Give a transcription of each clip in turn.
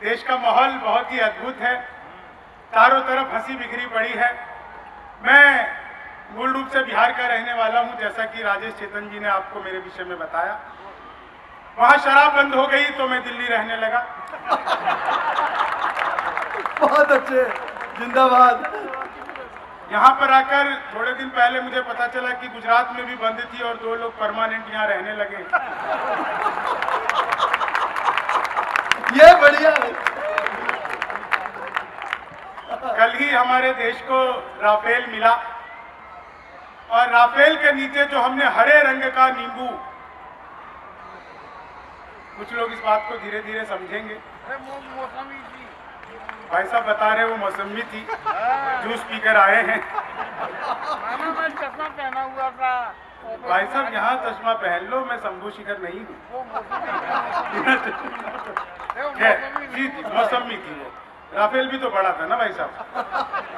देश का माहौल बहुत ही अद्भुत है, चारों तरफ हंसी बिखरी पड़ी है। मैं मूल रूप से बिहार का रहने वाला हूं, जैसा कि राजेश चेतन जी ने आपको मेरे विषय में बताया। वहां शराब बंद हो गई तो मैं दिल्ली रहने लगा। बहुत अच्छे, जिंदाबाद। यहाँ पर आकर थोड़े दिन पहले मुझे पता चला कि गुजरात में भी बंद थी और 2 लोग परमानेंट यहाँ रहने लगे। ये बढ़िया है। कल ही हमारे देश को राफेल मिला और राफेल के नीचे जो हमने हरे रंग का नींबू, कुछ लोग इस बात को धीरे धीरे समझेंगे। भाई साहब बता रहे वो मौसमी थी, जूस पीकर आए हैं। मैं चश्मा पहना हुआ था। भाई साहब यहाँ चश्मा पहन लो, मैं शंभू शिखर नहीं हूँ। जी थी, मौसमी थी वो। राफेल भी तो बड़ा था ना भाई साहब,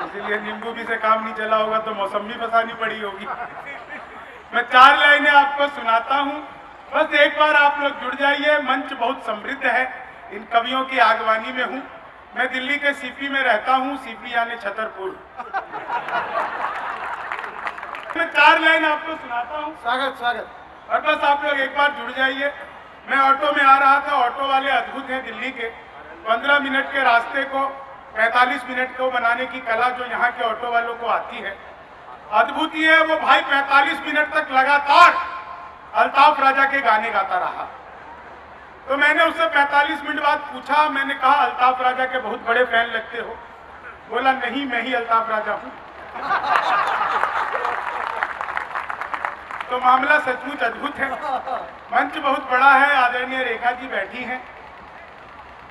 इसीलिए नींबू भी से काम नहीं चला होगा तो मौसमी फंसानी पड़ी होगी। मैं 4 लाइनें आपको सुनाता हूँ, बस एक बार आप लोग जुड़ जाइए। मंच बहुत समृद्ध है, इन कवियों की आगवानी में हूँ। मैं दिल्ली के सीपी में रहता हूँ, सीपी यानी छतरपुर। मैं 4 लाइन आपको सुनाता हूँ। स्वागत स्वागत। और बस आप लोग एक बार जुड़ जाइए। मैं ऑटो में आ रहा था, ऑटो वाले अद्भुत हैं दिल्ली के। 15 मिनट के रास्ते को 45 मिनट को बनाने की कला जो यहाँ के ऑटो वालों को आती है, अद्भुत ही है। वो भाई 45 मिनट तक लगातार अल्ताफ राजा के गाने गाता रहा। तो मैंने उससे 45 मिनट बाद पूछा, मैंने कहा अल्ताफ राजा के बहुत बड़े फैन लगते हो। बोला नहीं, मैं ही अल्ताफ राजा हूँ। तो मामला सचमुच अद्भुत है। मंच बहुत बड़ा है, आदरणीय रेखा जी बैठी हैं।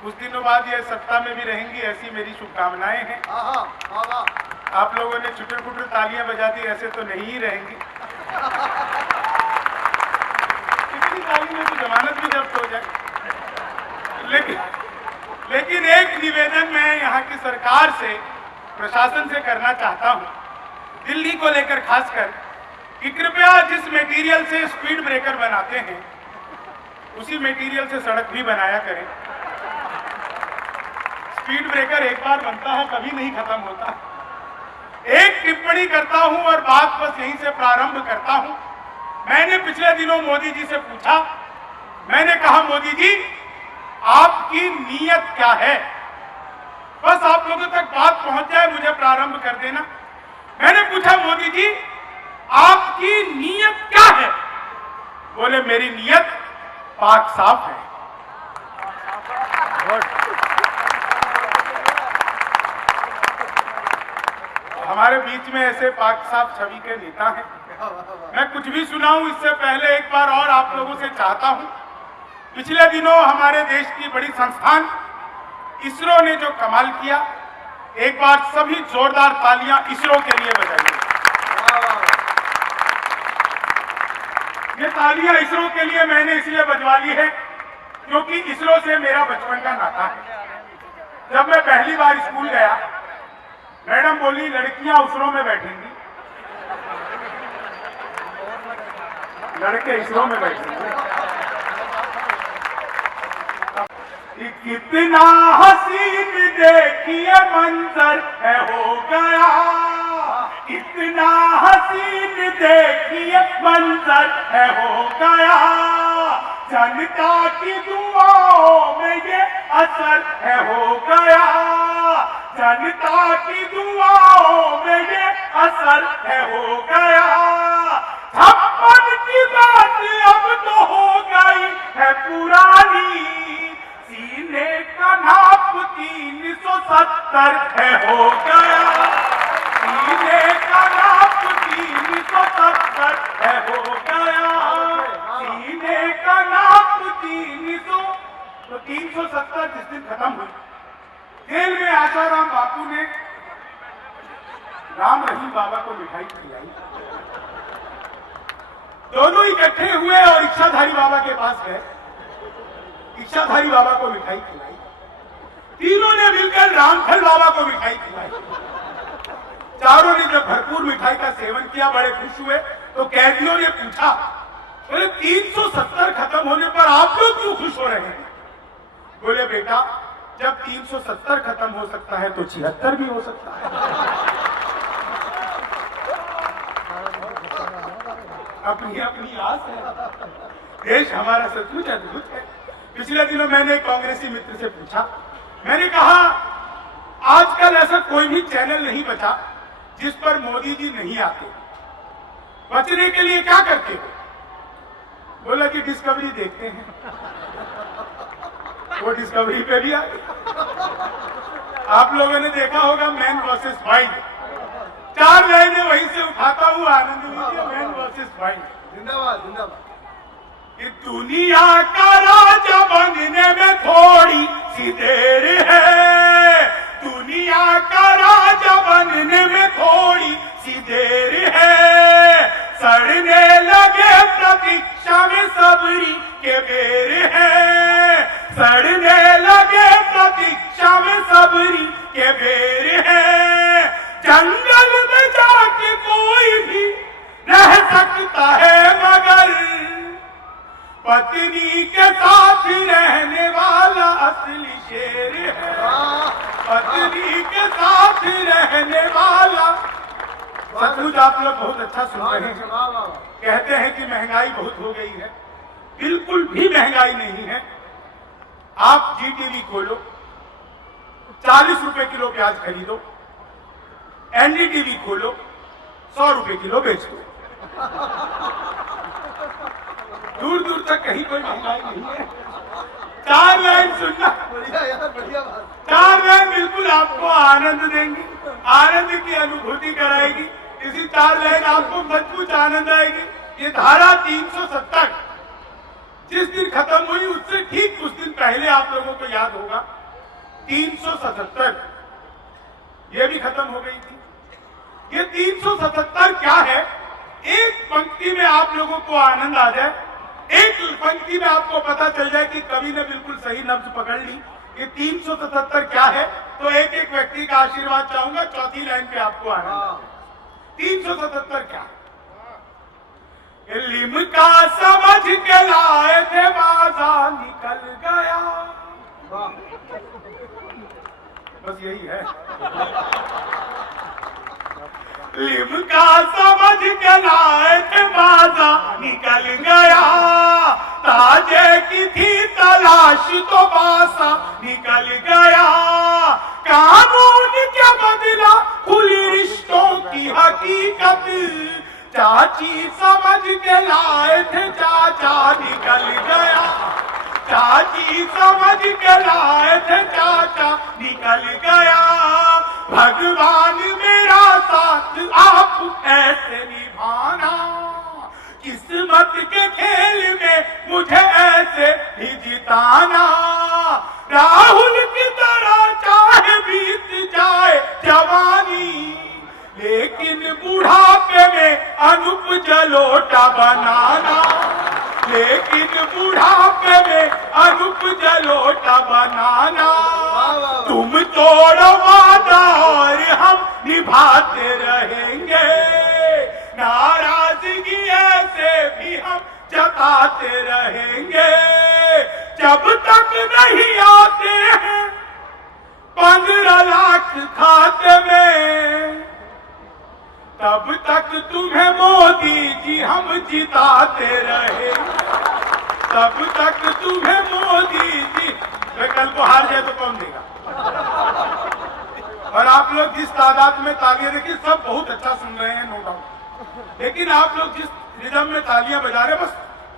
कुछ दिनों बाद ये सत्ता में भी रहेंगी, ऐसी मेरी शुभकामनाएं हैं। आप लोगों ने छुटर फुटर तालियां बजा दी, ऐसे तो नहीं ही रहेंगी। इतनी ताली में तो जमानत भी जब्त हो जाए। लेकिन एक निवेदन मैं यहाँ की सरकार से, प्रशासन से करना चाहता हूँ, दिल्ली को लेकर खासकर, कि कृपया जिस मटेरियल से स्पीड ब्रेकर बनाते हैं उसी मटेरियल से सड़क भी बनाया करें। स्पीड ब्रेकर एक बार बनता है, कभी नहीं खत्म होता। एक टिप्पणी करता हूं और बात बस यहीं से प्रारंभ करता हूं। मैंने पिछले दिनों मोदी जी से पूछा, मैंने कहा मोदी जी आपकी नीयत क्या है? बस आप लोगों तक बात पहुंच जाए, मुझे प्रारंभ कर देना। मैंने पूछा मोदी जी आपकी नीयत क्या है? बोले मेरी नीयत पाक साफ है। हमारे बीच में ऐसे पाक साफ छवि के नेता हैं। मैं कुछ भी सुनाऊं इससे पहले एक बार और आप लोगों से चाहता हूं, पिछले दिनों हमारे देश की बड़ी संस्थान इसरो ने जो कमाल किया, एक बार सभी जोरदार तालियां इसरो के लिए बजाइए। ये तालियां इसरो के लिए मैंने इसलिए बजवा ली है क्योंकि इसरो से मेरा बचपन का नाता है। जब मैं पहली बार स्कूल गया, मैडम बोली लड़कियां इसरो में बैठेंगी, लड़के इसरो में बैठेंगे। कितना हसीन देखिए मंजर है हो गया, कितना हसीन देखिए मंजर है हो गया। जनता की दुआओं में ये असर है हो गया, जनता की दुआओं में ये असर है हो गया। 56 की बात अब तो हो गई है पुरानी, सीने का नाप 370 है हो गया, सीने का नाप 370 है हो गया, सीने का नाप 370 जिस दिन खत्म हुई, जेल में आसाराम बापू ने राम रहीम बाबा को मिठाई खिलाई। दोनों इकट्ठे हुए और इच्छाधारी बाबा के पास गए, इच्छाधारी बाबा को मिठाई खिलाई। तीनों ने मिलकर रामफल बाबा को मिठाई खिलाई। चारों ने जब भरपूर मिठाई का सेवन किया, बड़े खुश हुए। तो कैदियों ने पूछा, बोले 370 खत्म होने पर आप लोग क्यों खुश हो रहे हैं? बोले बेटा जब 370 खत्म हो सकता है तो 76 भी हो सकता है। अपनी अपनी आस है। देश हमारा सचमुच अद्भुत है। पिछले दिनों मैंने एक कांग्रेसी मित्र से पूछा, मैंने कहा आजकल ऐसा कोई भी चैनल नहीं बचा जिस पर मोदी जी नहीं आते, बचने के लिए क्या करते हो? बोला कि डिस्कवरी देखते हैं। वो डिस्कवरी पे भी आ गए। आप लोगों ने देखा होगा मैन वर्सेस वाइल्ड, 4 लाइनें वहीं से उठाता हुआ आनंद लीजिए। Man versus wild. जिंदाबाद जिंदाबाद। कि दुनिया का राजा बनने में थोड़ी सी देर है, दुनिया का राजा बनने में थोड़ी सी देर है, सड़ने लगे प्रतीक्षा में सबरी के बेर है, सड़ने लगे प्रतीक्षा में सबरी के बेर है, जंगल में जाके कोई भी रह सकता है मगर पत्नी के साथ रहने वाला असली शेर है, पत्नी के साथ रहने वाला। सचमुच आप लोग बहुत अच्छा सुन रहे हैं। कहते हैं कि महंगाई बहुत हो गई है, बिल्कुल भी महंगाई नहीं है। आप जीटीवी खोलो, 40 रुपए किलो प्याज खरीदो, एनडीटीवी खोलो, 100 रुपए किलो बेच दो। दूर दूर तक कहीं कोई महंगाई नहीं है। 4 लाइन सुनना, बढ़िया यार, बढ़िया बात। 4 लाइन बिल्कुल आपको आनंद देंगी, आनंद की अनुभूति कराएगी। इसी 4 लाइन आपको सचमुच आनंद आएगी। ये धारा 370 जिस दिन खत्म हुई उससे ठीक कुछ दिन पहले आप लोगों को याद होगा 377 ये भी खत्म हो गई थी। ये 377 क्या है? एक पंक्ति में आप लोगों को आनंद आ जाए, एक पंक्ति में आपको पता चल जाए कि कवि ने बिल्कुल सही नब्ज पकड़ ली। ये 377 क्या है? तो एक एक व्यक्ति का आशीर्वाद चाहूंगा, चौथी लाइन पे आपको आनंद। 377 क्या? लिमका समझ के लाए थे बाजार निकल गया। बस यही है। लिमका समझ के लाए थे बाजार निकल गया, ताजे की थी तलाश तो बासा निकल गया, कानून क्या बदला खुली रिश्तों की हकीकत, चाची समझ के लाए थे चाचा निकल गया, चाची समझ के लाए थे चाचा निकल गया, भगवान मेरा साथ आप ऐसे निभाना, किस्मत के खेल में मुझे ऐसे ही जिताना, राहुल की तरह चाहे बीत जाए जवानी, लेकिन बुढ़ापे में अनुप जलोटा बनाना, लेकिन बुढ़ापे में अनुप जलोटा बनाना, तुम तोड़ो वादा और हम निभाते रहेंगे, नाराजगी ऐसे भी हम जताते रहेंगे, जब तक नहीं आते हैं 15 लाख खाते में, तब तक तुम्हें मोदी जी हम जिताते रहे, तब तक तुम्हें मोदी जी। वे कल को हार जाए तो कौन देगा? और आप लोग जिस तादाद में तालियां देखिए, सब बहुत अच्छा सुन रहे हैं, नो डाउट, लेकिन आप लोग जिस रिदम में तालियां बजा रहे हैं, बस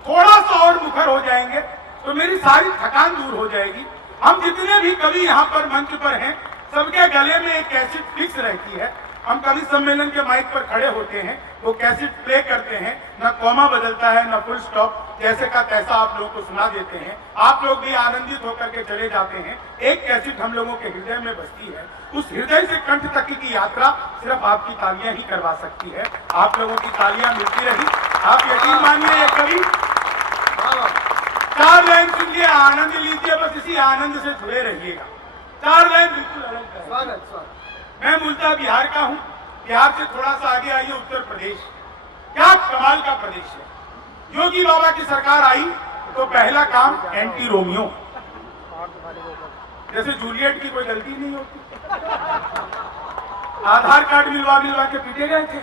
थोड़ा सा और मुखर हो जाएंगे तो मेरी सारी थकान दूर हो जाएगी। हम जितने भी कवि यहाँ पर मंच पर हैं, सबके गले में एक कैसेट फिक्स रहती है। हम कवि सम्मेलन के माइक पर खड़े होते हैं, वो कैसेट प्ले करते हैं, न कॉमा बदलता है न फुल स्टॉप, जैसे का तैसा आप लोगों को सुना देते हैं। आप लोग भी आनंदित होकर के चले जाते हैं। एक कैसेट हम लोगों के हृदय में बसती है, उस हृदय से कंठ तक की यात्रा सिर्फ आपकी तालियां ही करवा सकती है। आप लोगों की तालियां मिलती रही, आप यकीन मानिए ये कवि 4 लाइन सुन लिए, आनंद लीजिए, बस इसी आनंद से जुड़े रहिएगा। 4 लाइन बिल्कुल अलग है। स्वागत स्वागत। मैं मूलतः बिहार का हूं, बिहार से थोड़ा सा आगे आइए उत्तर प्रदेश। क्या कमाल का प्रदेश है। योगी बाबा की सरकार आई तो पहला काम एंटी रोमियो। जैसे जूलियट की कोई गलती नहीं होती। आधार कार्ड मिलवा के पीटे गए थे।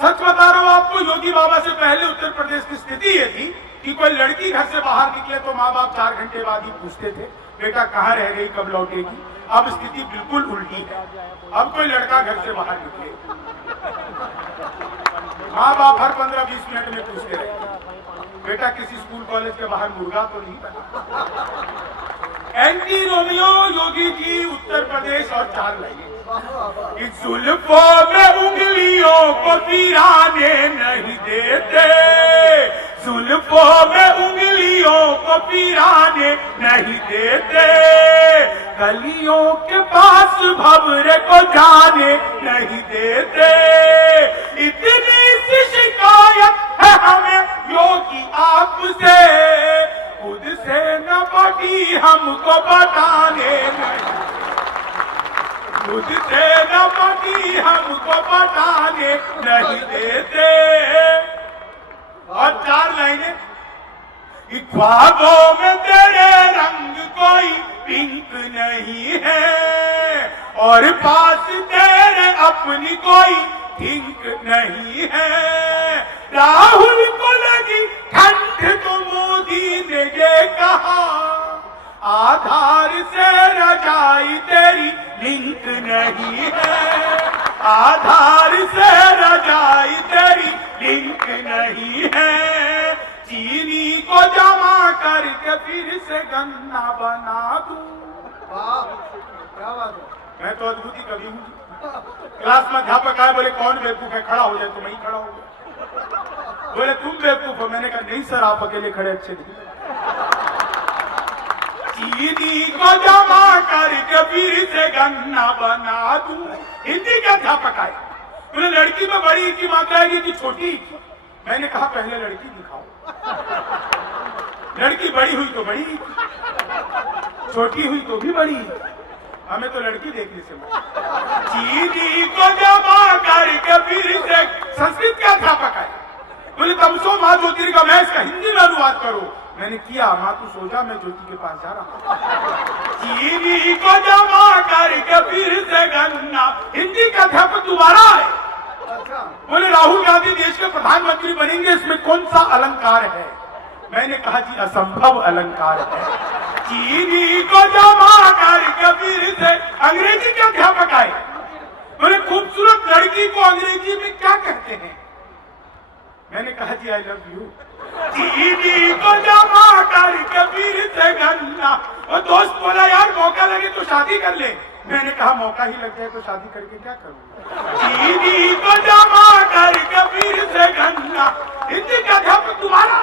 सच बता रहा हूं आपको, योगी बाबा से पहले उत्तर प्रदेश की स्थिति ये थी कि कोई लड़की घर से बाहर निकले तो माँ बाप 4 घंटे बाद ही पूछते थे बेटा कहाँ रह गई, कब लौटेगी। अब स्थिति बिल्कुल उल्टी है। अब कोई लड़का घर से बाहर निकले, माँ बाप हर 15-20 मिनट में पूछते रहते बेटा किसी स्कूल कॉलेज के बाहर मुर्गा तो नहीं बना। एंटी रोमियो योगी जी, उत्तर प्रदेश और 4 लाइनें। इस जुल्फों में उंगलियों को पिराने नहीं देते, जुल्फों में उंगलियों को पिराने नहीं देते, गलियों के पास भंवरे को जाने नहीं देते। इतनी सी शिकायत है हमें योगी आपसे, खुद से न बटी हमको बताने नहीं, खुद से न बटी हमको बताने नहीं देते। और 4 लाइनें। ख्वाबों में तेरे रंग कोई पिंक नहीं है, और पास तेरे अपनी कोई थिंक नहीं है। राहुल को लगी ठंड तो मोदी ने ये कहा, आधार से रजाई तेरी लिंक नहीं है, आधार से रजाई तेरी लिंक नहीं है। चीनी को जमा करके फिर से गन्ना बना दूं। वाह, क्या बात है। मैं तो अद्भुत कवि हूँ। क्लास में अध्यापक आए, बोले कौन बेवकूफ है, खड़ा हो जाए। तो मैं ही खड़ा हो गया। बोले तुम बेवकूफ हो। मैंने कहा नहीं सर, आप अकेले खड़े अच्छे दिखे। चीनी को जमा करके फिर से गन्ना बना दूं। हिंदी के अध्यापक आए, बोले लड़की में बड़ी की मात्रा है कि छोटी। मैंने कहा पहले लड़की दिखाओ। लड़की बड़ी हुई तो बड़ी, छोटी हुई तो भी बड़ी, हमें तो लड़की देखने से चीनी को जमा करके फिर से। संस्कृत के अध्यापक आए, बोले तमसो माँ ज्योतिर्गमय का इसका हिंदी में अनुवाद करो। मैंने किया। माँ तू सो जा, मैं ज्योति के पास जा रहा हूँ। चीनी को जमा करके फिर से गन्ना। हिंदी का अध्यापक दोबारा आए, बोले राहुल गांधी देश के प्रधानमंत्री बनेंगे, इसमें कौन सा अलंकार है। मैंने कहा जी असंभव अलंकार है। चीनी को जमा करके फिर से। अंग्रेजी के अध्यापक आए, बोले खूबसूरत लड़की को अंग्रेजी में क्या कहते हैं। मैंने कहा जी आई लव यू। चीनी को जमा करके फिर से गन्ना। और दोस्त बोला यार मौका लगे तो शादी कर ले। मैंने कहा मौका ही लग जाए तो शादी करके क्या करूंगा। चीनी को जमा करके फिर से गन्ना। हिंदी का अध्यापक तुम्हारा।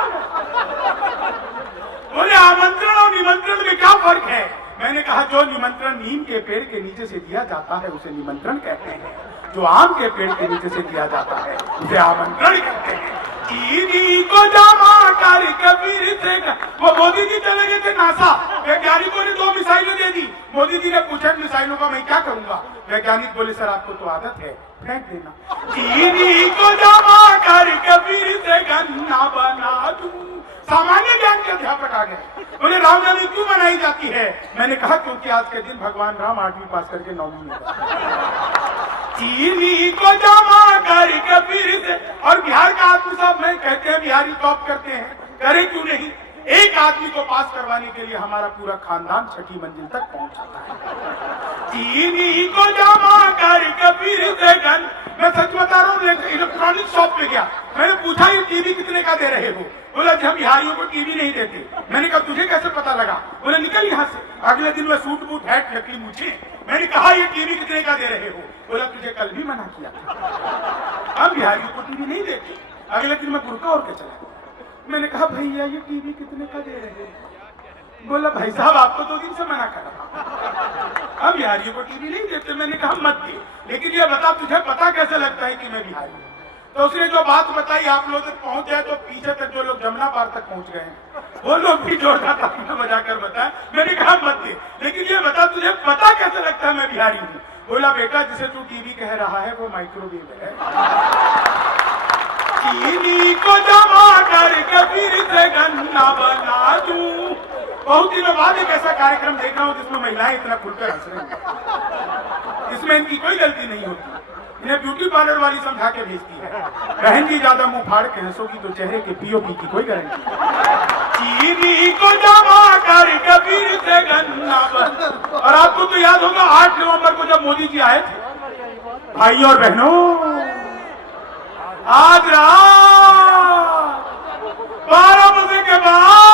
बोले आमंत्रण और निमंत्रण में क्या फर्क है। मैंने कहा जो निमंत्रण नीम के पेड़ के नीचे से दिया जाता है उसे निमंत्रण कहते हैं, जो आम के पेड़ के नीचे से दिया जाता है उसे आमंत्रण कहते हैं। चीनी को जमा करके फिर से। वो मोदी जी चले गए थे नासा, वैज्ञानिकों ने 2 मिसाइलें दे दी। मोदी जी ने पूछा मिसाइलों का मैं क्या करूंगा। वैज्ञानिक बोले सर आपको तो आदत है, फेंक देना। चीनी को जमा करके फिर से गन्ना बना दूं। सामान्य ज्ञान के अध्यापक आ गए, बोले रामनवमी क्यों मनाई जाती है। मैंने कहा क्योंकि आज के दिन भगवान राम 8वीं पास करके 9वीं में। चीनी को जमा करके फिर से। और बिहार का आदमी साहब मैं कहते हैं बिहारी टॉप करते हैं, करे क्यों नहीं। एक आदमी को पास करवाने के लिए हमारा पूरा खानदान 6ठी मंजिल तक पहुंच जाता है। चीनी को जमा करके फिर से गन। मैं सच बता रहा हूँ, इलेक्ट्रॉनिक शॉप पे गया, मैंने पूछा ये टीवी कितने का दे रहे हो। बोला हम बिहारियों को टीवी नहीं देते। मैंने कहा तुझे कैसे पता लगा। बोले निकल यहाँ से। अगले दिन मैं सूट बूट हैट नकली मुझे। मैंने कहा ये टीवी कितने का दे रहे हो। बोला तुझे कल भी मना किया था, हम बिहारियों को टीवी नहीं देते। अगले दिन मैं बुर्का ओढ़ के चला। मैंने कहा भैया ये टीवी कितने का दे रहे हो। बोला भाई साहब आपको 2 दिन से मना कर रहा, हम बिहारियों को टीवी नहीं देते। मैंने कहा मत दे, लेकिन ये बता तुझे पता कैसे लगता है कि मैं बिहारी हूँ। तो उसने जो बात बताई आप लोग तक पहुंच जाए, तो पीछे तक जो लोग जमुना पार तक पहुंच गए हैं वो लोग भी जोरदार तालियां बजाकर बताया। मैंने कहा मत दे, लेकिन ये बता तुझे पता कैसे लगता है मैं बिहारी हूँ। बोला बेटा जिसे तू टीवी कह रहा है वो माइक्रोवेव है। चीनी को जमा करके फिर से गन्ना बना दूं। बहुत दिनों बाद एक ऐसा कार्यक्रम देख रहा हूं जिसमें महिलाएं इतना खुलकर हंस रही हैं। इसमें इनकी कोई गलती नहीं होती। इन्हें ब्यूटी पार्लर वाली समझा के भेजती है। बहन जी ज्यादा मुंह फाड़ के हंसोगी तो चेहरे के पीओपी की कोई गारंटी। चीनी को जमा कर कबीर से गन्ना बन। और आपको तो याद होगा 8 नवंबर को जब मोदी जी आए थे। भाई और बहनों, आज रात 12 बजे के बाद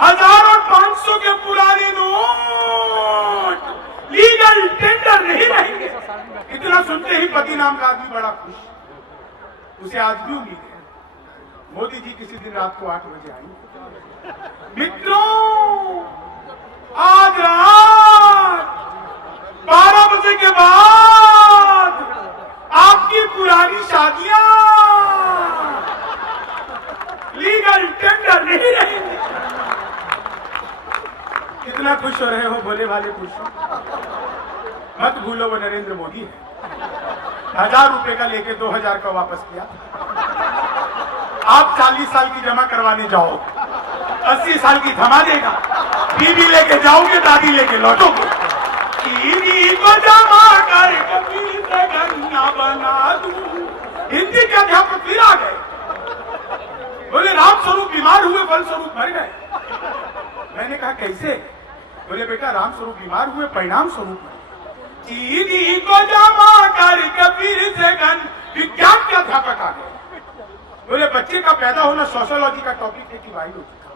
1000 और 500 के पुराने नोट लीगल टेंडर नहीं रहेंगे। इतना सुनते ही पति नाम का आदमी बड़ा खुश। उसे आज भी उम्मीद है मोदी जी किसी दिन रात को 8 बजे आएंगे। मित्रों, आज रात 12 बजे के बाद आपकी पुरानी शादियां लीगल टेंडर नहीं रहेंगी। कितना खुश हो रहे हो भोले भाले खुश। मत भूलो वो नरेंद्र मोदी है। 1000 रुपए का लेके 2000 का वापस किया। आप 40 साल की जमा करवाने जाओ, 80 साल की थमा देगा। बीबी लेके जाओगे, दादी लेके लौटोगे। चीनी को जमा कर कबीर से गन्ना बना दूं। हिंदी के अध्यापक फिर आ गए। बोले राम स्वरूप बीमार हुए, फल स्वरूप मर गए। मैंने कहा कैसे? बोले बेटा राम स्वरूप बीमार हुए, परिणाम स्वरूप चीनी को जमा कर कबीर से गन। विज्ञान के अध्यापक आ गए। बोले बच्चे का पैदा होना सोशियोलॉजी का टॉपिक है कि बायोलॉजी का?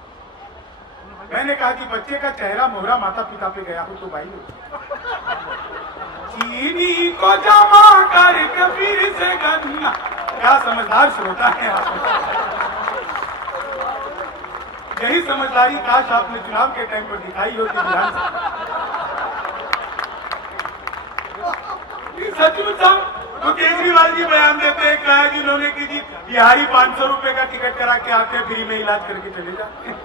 मैंने कहा कि बच्चे का चेहरा मोहरा माता पिता पे गया हो तो बायोलॉजी। चीनी को जमा कर कबीर से गन्ना। क्या समझदार श्रोता है आप। यही समझदारी काश आपने चुनाव के टाइम पर दिखाई होती ध्यान से। सचमुच तो केजरीवाल जी बयान देते हैं, कहा जिन्होंने कि जी बिहारी 500 रुपए का टिकट करा के आते हैं, फ्री में इलाज करके चले जाते हैं।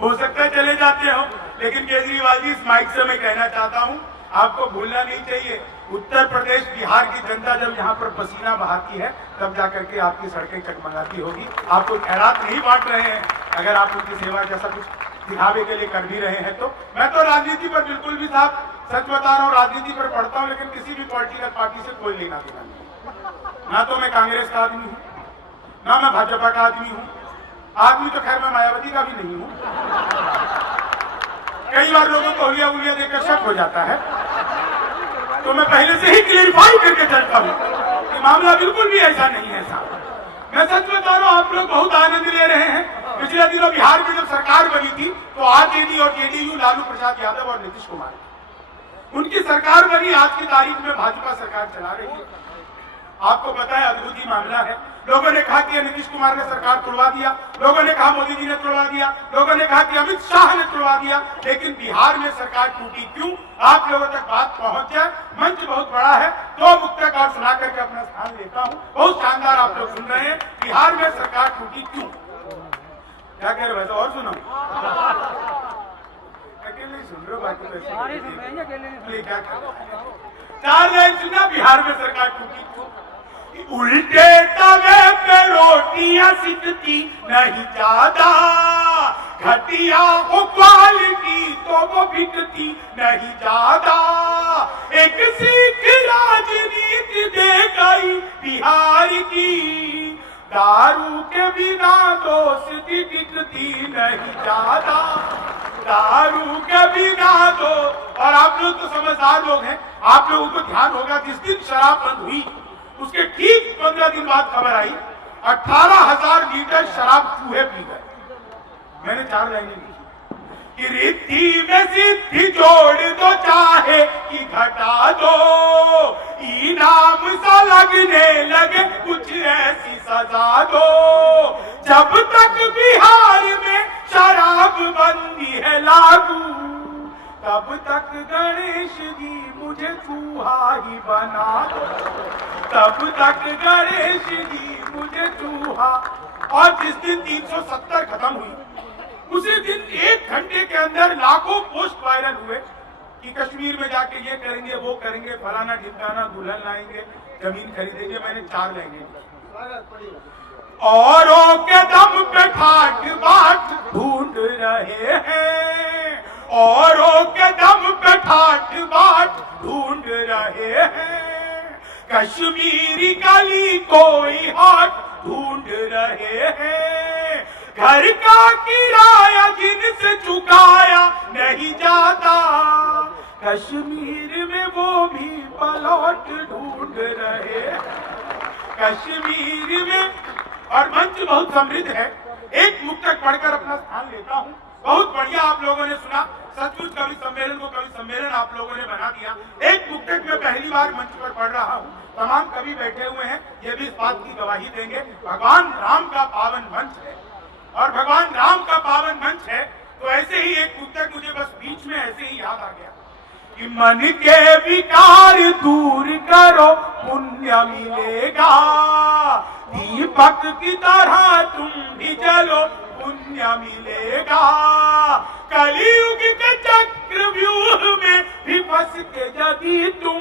हो सकता है चले जाते हो, लेकिन केजरीवाल जी इस माइक से मैं कहना चाहता हूं, आपको भूलना नहीं चाहिए उत्तर प्रदेश बिहार की जनता जब यहाँ पर पसीना बहाती है तब जाकर के आपकी सड़कें चकमगाती होगी। आप कोई खैरात नहीं बांट रहे हैं, अगर आप उनकी सेवा जैसा कुछ दिखावे के लिए कर भी रहे हैं तो। मैं तो राजनीति पर बिल्कुल भी साहब सच बता रहा हूँ, राजनीति पर पढ़ता हूँ, लेकिन किसी भी पॉलिटिकल पार्टी से कोई लेना देना नहीं। ना तो मैं कांग्रेस का आदमी हूँ, ना मैं भाजपा का आदमी हूँ। आदमी तो खैर मैं मायावती का भी नहीं हूँ। कई बार लोगों को उंगलियां उंगलियां देकर शक हो जाता है, तो मैं पहले से ही क्लियरिफाई करके चलता हूँ कि मामला बिल्कुल भी ऐसा नहीं है साहब। मैं सच बता रहा हूँ, आप लोग बहुत आनंद ले रहे हैं। पिछले दिनों बिहार में जब सरकार बनी थी तो आरजेडी और जेडीयू, लालू प्रसाद यादव और नीतीश कुमार, उनकी सरकार बनी। आज की तारीख में भाजपा सरकार चला रही है। आपको पता है अद्भुत ही मामला है। लोगों ने कहा कि नीतीश कुमार ने सरकार तोड़वा दिया, लोगों ने कहा मोदी जी ने तोड़वा दिया, लोगों ने कहा कि अमित शाह ने तोड़वा दिया, लेकिन बिहार में सरकार टूटी क्यों? आप लोगों तक बात पहुंच जाए। मंच बहुत बड़ा है, 2 मुक्तकार सुना करके अपना स्थान लेता हूं। बहुत शानदार आप लोग सुन रहे हैं। बिहार में सरकार टूटी क्यों? क्या कह रहे हो? और सुनो, अकेले सुन रहे हो, बाकी तो क्या 4 लाइन सुना। बिहार में सरकार टूटी क्यों? उल्टे तवे पे रोटियां सिकती नहीं ज्यादा, घटिया हो क्वालिटी तो वो बिकती नहीं ज्यादा। एक सिख राजनीति दे गई बिहार की, दारू के बिना दोस्ती टिकती नहीं ज्यादा, दारू के बिना दो। और आप लोग तो समझदार लोग हैं, आप लोगों को ध्यान होगा जिस दिन शराब बंद हुई उसके ठीक 15 दिन बाद खबर आई 18,000 लीटर शराब चूहे पी गए। मैंने 4 लाइनें लिखी कि रिद्धि में सिद्धि जोड़ दो चाहे कि घटा दो, इनाम सा लगने लगे कुछ ऐसी सजा दो। जब तक बिहार में शराब बंदी है लागू, तब तक गणेश जी मुझे चूहा ही बना दो, तब तक गणेश जी मुझे चूहा। और जिस दिन 370 खत्म हुई उसी दिन 1 घंटे के अंदर लाखों पोस्ट वायरल हुए कि कश्मीर में जाके ये करेंगे वो करेंगे, फलाना ढिमकाना, दुल्हन लाएंगे, जमीन खरीदेंगे। मैंने 4 लाइनें औरों के दम पे ठाट बाट ढूंढ रहे हैं, औरों के दम पे ठाट बाट ढूंढ रहे हैं, कश्मीरी गली कोई हाथ ढूंढ रहे हैं, घर का किराया जिनसे चुकाया नहीं जाता, कश्मीर में वो भी पलौट ढूंढ रहे हैं, कश्मीर में। और मंच बहुत समृद्ध है, एक मुक्तक पढ़कर अपना स्थान लेता हूँ। बहुत बढ़िया आप लोगों ने सुना, सचमुच कवि सम्मेलन को कवि सम्मेलन आप लोगों ने बना दिया। एक मुक्तक में पहली बार मंच पर पढ़ रहा हूँ, तमाम कवि बैठे हुए हैं, ये भी इस बात की गवाही देंगे। भगवान राम का पावन मंच है, और भगवान राम का पावन मंच है, तो ऐसे ही एक मुक्तक मुझे बस बीच में ऐसे ही याद आ गया कि मन के विकार दूर करो पुण्य मिलेगा, दीपक की तरह तुम भी जलो पुण्य मिलेगा, कलयुग के चक्रव्यूह में भी फंस के यदि तुम,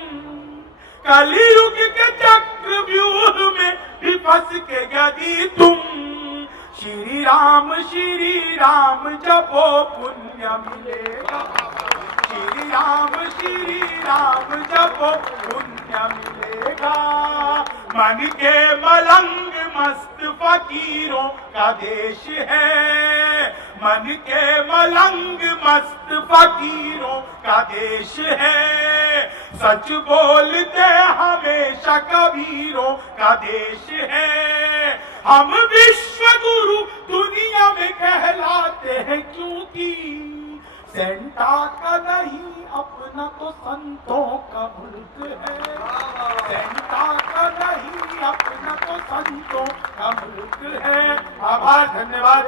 कलयुग के चक्रव्यूह में भी फंस के यदि तुम, श्री राम जपो पुण्य मिलेगा, श्री राम जपो पुण्य मिलेगा, मन के मलंग मस्त फकीरों का देश है, मन के मलंग मस्त फकीरों का देश है, सच बोलते हमेशा कबीरों का देश है, हम विश्व गुरु दुनिया में कहलाते हैं क्योंकि सेंटा का नहीं अपना तो संतों का मुल्क है, सेंटा का नहीं अपना तो संतों का मुल्क है। आभार, धन्यवाद।